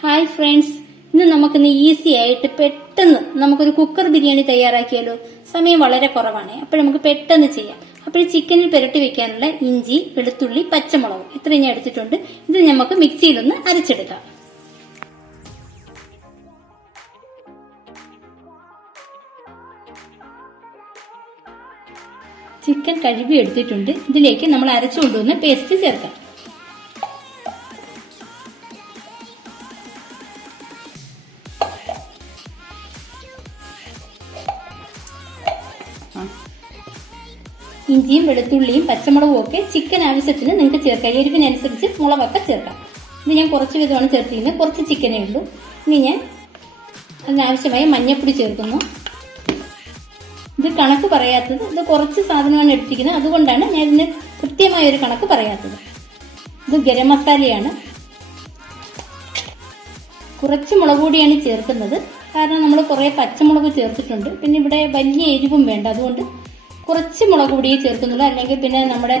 Hi friends, ഇന്ന് നമുക്കിന്ന് easy ആയിട്ട് പെട്ടെന്ന് നമുക്കൊരു കുക്കർ ബിരിയാണി തയ്യാറാക്കിയാലോ. സമയം വളരെ കുറവാണ്, അപ്പോൾ നമുക്ക് പെട്ടെന്ന് ചെയ്യാം. അപ്പോൾ ചിക്കനിൽ പുരട്ടി വെക്കാനുള്ള ഇഞ്ചി, വെളുത്തുള്ളി, പച്ചമുളക് ഇത്രയും ഞാൻ എടുത്തിട്ടുണ്ട്. ഇത് നമുക്ക് മിക്സിയിലൊന്ന് അരച്ചെടുക്കാം. ചിക്കൻ കഴുകി എടുത്തിട്ടുണ്ട്. ഇതിലേക്ക് നമ്മൾ അരച്ചു കൊണ്ടുവന്ന പേസ്റ്റ് ചേർക്കാം. ഇഞ്ചിയും വെളുത്തുള്ളിയും പച്ചമുളകും ഒക്കെ ചിക്കൻ ആവശ്യത്തിന് നിങ്ങൾക്ക് ചേർക്കാം. എരിവിനനുസരിച്ച് മുളകൊക്കെ ചേർക്കാം. ഇത് ഞാൻ കുറച്ച് വിധമാണ് ചേർത്തിരിക്കുന്നത്, കുറച്ച് ചിക്കനേ ഉള്ളൂ. ഇനി ഞാൻ അതിനാവശ്യമായ മഞ്ഞൾപ്പൊടി ചേർക്കുന്നു. ഇത് കണക്ക് പറയാത്തത്, ഇത് കുറച്ച് സാധനമാണ് എടുത്തിരിക്കുന്നത്, അതുകൊണ്ടാണ് ഞാൻ ഇതിന് കൃത്യമായ ഒരു കണക്ക് പറയാത്തത്. ഇത് ഗരം മസാലയാണ്. കുറച്ച് മുളക് പൊടിയാണ് ചേർക്കുന്നത്, കാരണം നമ്മൾ കുറേ പച്ചമുളക് ചേർത്തിട്ടുണ്ട്. പിന്നെ ഇവിടെ വലിയ എരിവും വേണ്ട, അതുകൊണ്ട് കുറച്ച് മുളക് പൊടിയെ ചേർക്കുന്നുള്ളൂ. അല്ലെങ്കിൽ പിന്നെ നമ്മുടെ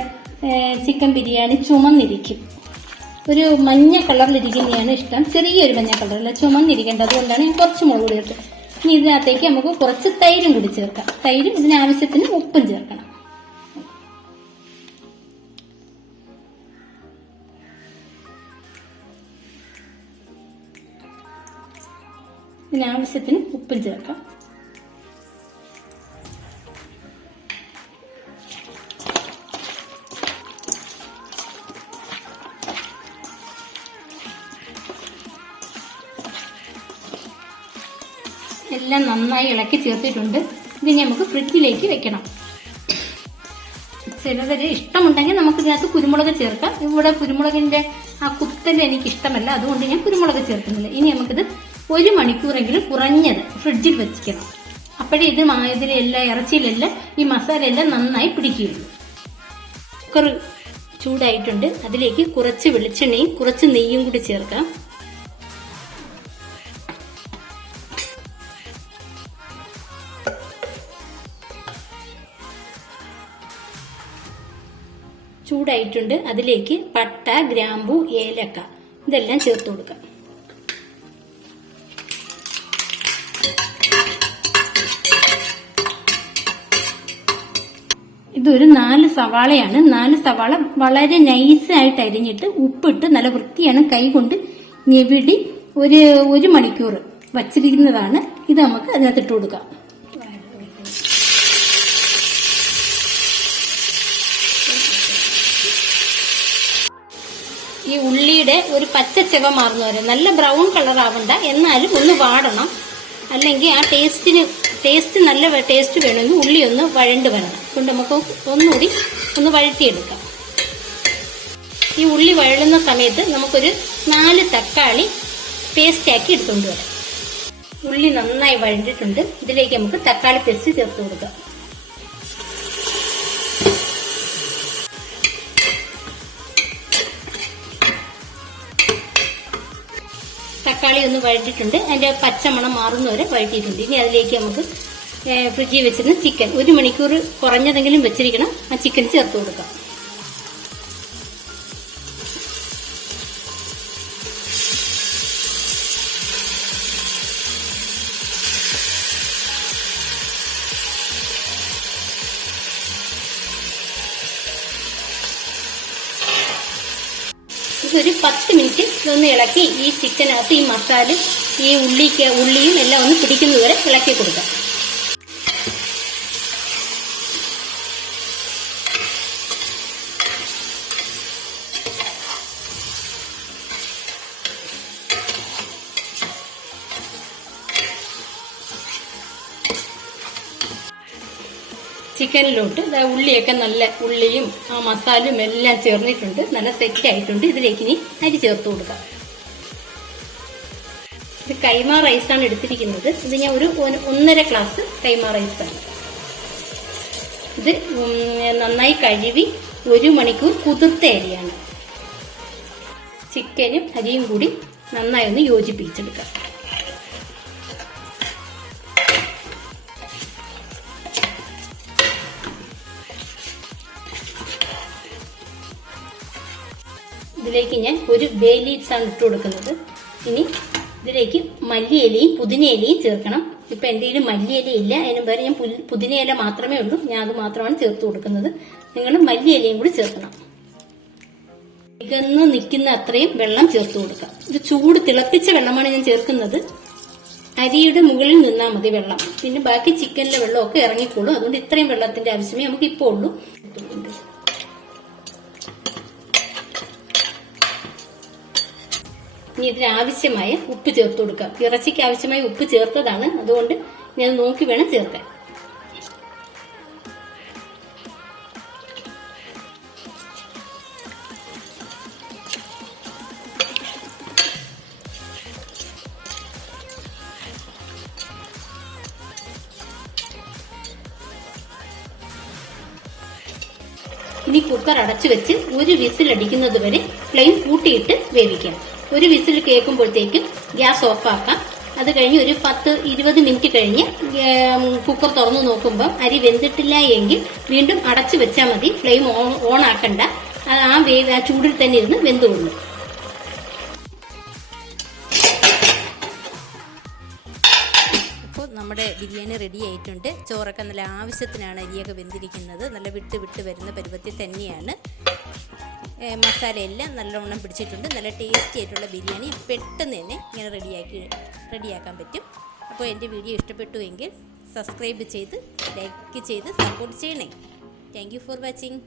ചിക്കൻ ബിരിയാണി ചുമന്നിരിക്കും. ഒരു മഞ്ഞ കളറിലിരിക്കുന്നതാണ് ഇഷ്ടം, ചെറിയൊരു മഞ്ഞ കളറില്ല, ചുമന്നിരിക്കേണ്ടത്. അതുകൊണ്ടാണ് ഞാൻ കുറച്ച് മുളക് പൊടി ചേർത്തത്. ഇനി ഇതിനകത്തേക്ക് നമുക്ക് കുറച്ച് തൈരും കൂടി ചേർക്കാം. തൈരും ഇതിനാവശ്യത്തിന് ഉപ്പും ചേർക്കണം. ഇതിനാവശ്യത്തിന് ഉപ്പും ചേർക്കാം. എല്ലാം നന്നായി ഇളക്കി ചേർത്തിട്ടുണ്ട്. ഇത് നമുക്ക് ഫ്രിഡ്ജിലേക്ക് വെക്കണം. ചിലവരെ ഇഷ്ടമുണ്ടെങ്കിൽ നമുക്ക് ഇതിനകത്ത് കുരുമുളക് ചേർക്കാം. ഇവിടെ കുരുമുളകിന്റെ ആ കുത്തൽ എനിക്ക് ഇഷ്ടമല്ല, അതുകൊണ്ട് ഞാൻ കുരുമുളക് ചേർക്കുന്നില്ല. ഇനി നമുക്കിത് 1 മണിക്കൂറെങ്കിലും കുറഞ്ഞത് ഫ്രിഡ്ജിൽ വെച്ചിരിക്കണം. അപ്പോഴേ ഇത് ഇതിലെല്ലാം ഇറച്ചിയിലെല്ലാം ഈ മസാല എല്ലാം നന്നായി പിടിക്കുകയുള്ളൂ. കുക്കർ ചൂടായിട്ടുണ്ട്. അതിലേക്ക് കുറച്ച് വെളിച്ചെണ്ണയും കുറച്ച് നെയ്യും കൂടി ചേർക്കാം. ചൂടായിട്ടുണ്ട്. അതിലേക്ക് പട്ട, ഗ്രാമ്പു, ഏലക്ക ഇതെല്ലാം ചേർത്ത് കൊടുക്കാം. ഇതൊരു 4 സവാളയാണ്. 4 സവാള വളരെ നൈസായിട്ട് അരിഞ്ഞിട്ട് ഉപ്പിട്ട് നല്ല വൃത്തിയാണ് കൈ കൊണ്ട് ഞെവിടി 1 മണിക്കൂർ വച്ചിരിക്കുന്നതാണ്. ഇത് നമുക്ക് അതിനകത്ത് ഇട്ട് കൊടുക്കാം. ഈ ഉള്ളിയുടെ ഒരു പച്ച ചെവ മാറുന്ന വരെ, നല്ല ബ്രൗൺ കളർ ആവണ്ട, എന്നാലും ഒന്ന് വാടണം. അല്ലെങ്കിൽ ആ ടേസ്റ്റ് നല്ല ടേസ്റ്റ് വേണമെങ്കിൽ ഉള്ളി ഒന്ന് വഴണ്ട് വരണം. അതുകൊണ്ട് നമുക്ക് ഒന്നുകൂടി ഒന്ന് വഴറ്റിയെടുക്കാം. ഈ ഉള്ളി വഴളുന്ന സമയത്ത് നമുക്കൊരു 4 തക്കാളി പേസ്റ്റാക്കി എടുത്തുകൊണ്ട് വരാം. ഉള്ളി നന്നായി വഴണ്ടിട്ടുണ്ട്. ഇതിലേക്ക് നമുക്ക് തക്കാളി പേസ്റ്റ് ചേർത്ത് കൊടുക്കാം. തക്കാളി ഒന്ന് വഴറ്റിയിട്ടുണ്ട്. അതിന്റെ പച്ചമണം മാറുന്നവരെ വഴറ്റിയിട്ടുണ്ട്. ഇനി അതിലേക്ക് നമുക്ക് ഫ്രിഡ്ജിൽ വെച്ചിരുന്ന ചിക്കൻ 1 മണിക്കൂർ കുറഞ്ഞതെങ്കിലും വെച്ചിരിക്കണം. ആ ചിക്കൻ ചേർത്ത് കൊടുക്കാം. ഒരു 10 മിനിറ്റ് ഇതൊന്ന് ഇളക്കി ഈ ചിക്കനകത്ത് ഈ മസാല ഈ ഉള്ളിയും എല്ലാം ഒന്ന് പിടിക്കുന്നതുവരെ ഇളക്കി കൊടുക്കാം. ചിക്കനിലോട്ട് ഉള്ളിയൊക്കെ നല്ല ഉള്ളിയും ആ മസാലയും എല്ലാം ചേർന്നിട്ടുണ്ട്, നല്ല സെറ്റ് ആയിട്ടുണ്ട്. ഇതിലേക്ക് ഇനി അരി ചേർത്ത് കൊടുക്കാം. ഇത് കൈമ റൈസാണ് എടുത്തിരിക്കുന്നത്. ഇത് ഞാൻ ഒരു 1.5 ഗ്ലാസ് കൈമ റൈസാണ്. ഇത് നന്നായി കഴുകി 1 മണിക്കൂർ കുതിർത്ത അരിയാണ്. ചിക്കനും അരിയും കൂടി നന്നായി ഒന്ന് യോജിപ്പിച്ചെടുക്കാം. ഇതിലേക്ക് ഞാൻ ഒരു ബേ ലീവ്സ് ആണ് ഇട്ട് കൊടുക്കുന്നത്. ഇനി ഇതിലേക്ക് മല്ലിയിലയും പുതിനയിലയും ചേർക്കണം. ഇപ്പം എൻ്റെ കയ്യിൽ മല്ലിയില ഇല്ല, അതിന് പകരം ഞാൻ പുതിനയില മാത്രമേ ഉള്ളൂ. ഞാൻ അത് മാത്രമാണ് ചേർത്ത് കൊടുക്കുന്നത്. നിങ്ങൾ മല്ലിയിലയും കൂടി ചേർക്കണം. ഇകന്ന് നിൽക്കുന്ന അത്രയും വെള്ളം ചേർത്ത് കൊടുക്കാം. ഇത് ചൂട് തിളപ്പിച്ച വെള്ളമാണ് ഞാൻ ചേർക്കുന്നത്. അരിയുടെ മുകളിൽ നിന്നാൽ മതി വെള്ളം, പിന്നെ ബാക്കി ചിക്കനിലെ വെള്ളമൊക്കെ ഇറങ്ങിക്കോളും. അതുകൊണ്ട് ഇത്രയും വെള്ളത്തിന്റെ ആവശ്യമേ നമുക്ക് ഇപ്പോൾ ഉള്ളൂ. ഇനി ഇതിനാവശ്യമായ ഉപ്പ് ചേർത്ത് കൊടുക്കാം. ഇറച്ചിക്ക് ആവശ്യമായ ഉപ്പ് ചേർത്തതാണ്, അതുകൊണ്ട് ഞാൻ നോക്കി വേണം ചേർക്കാൻ. ഇനി കുക്കർ അടച്ചു വെച്ച് ഒരു വിസിൽ അടിക്കുന്നത് വരെ ഫ്ലെയിം കൂട്ടിയിട്ട് വേവിക്കാം. ഒരു വിസിൽ കേൾക്കുമ്പോഴത്തേക്കും ഗ്യാസ് ഓഫ് ആക്കാം. അത് കഴിഞ്ഞ് ഒരു 10-20 മിനിറ്റ് കഴിഞ്ഞ് കുക്കർ തുറന്നു നോക്കുമ്പോൾ അരി വെന്തിട്ടില്ല എങ്കിൽ വീണ്ടും അടച്ചു വെച്ചാൽ മതി. ഫ്ലെയിം ഓൺ ആക്കണ്ട, ആ ചൂടിൽ തന്നെ ഇരുന്ന് വെന്തുകൊള്ളു. നമ്മുടെ ബിരിയാണി റെഡി ആയിട്ടുണ്ട്. ചോറൊക്കെ നല്ല ആവശ്യത്തിനാണ് അരിയൊക്കെ വെന്തിരിക്കുന്നത്. നല്ല വിട്ട് വരുന്ന പരുവത്തിൽ തന്നെയാണ്. മസാലയെല്ലാം നല്ലോണം പിടിച്ചിട്ടുണ്ട്. നല്ല ടേസ്റ്റി ആയിട്ടുള്ള ബിരിയാണി പെട്ടെന്ന് തന്നെ ഇങ്ങനെ റെഡിയാക്കാൻ പറ്റും. അപ്പോൾ എൻ്റെ വീഡിയോ ഇഷ്ടപ്പെട്ടുവെങ്കിൽ സബ്സ്ക്രൈബ് ചെയ്ത് ലൈക്ക് ചെയ്ത് സപ്പോർട്ട് ചെയ്യണേ. Thank you for watching.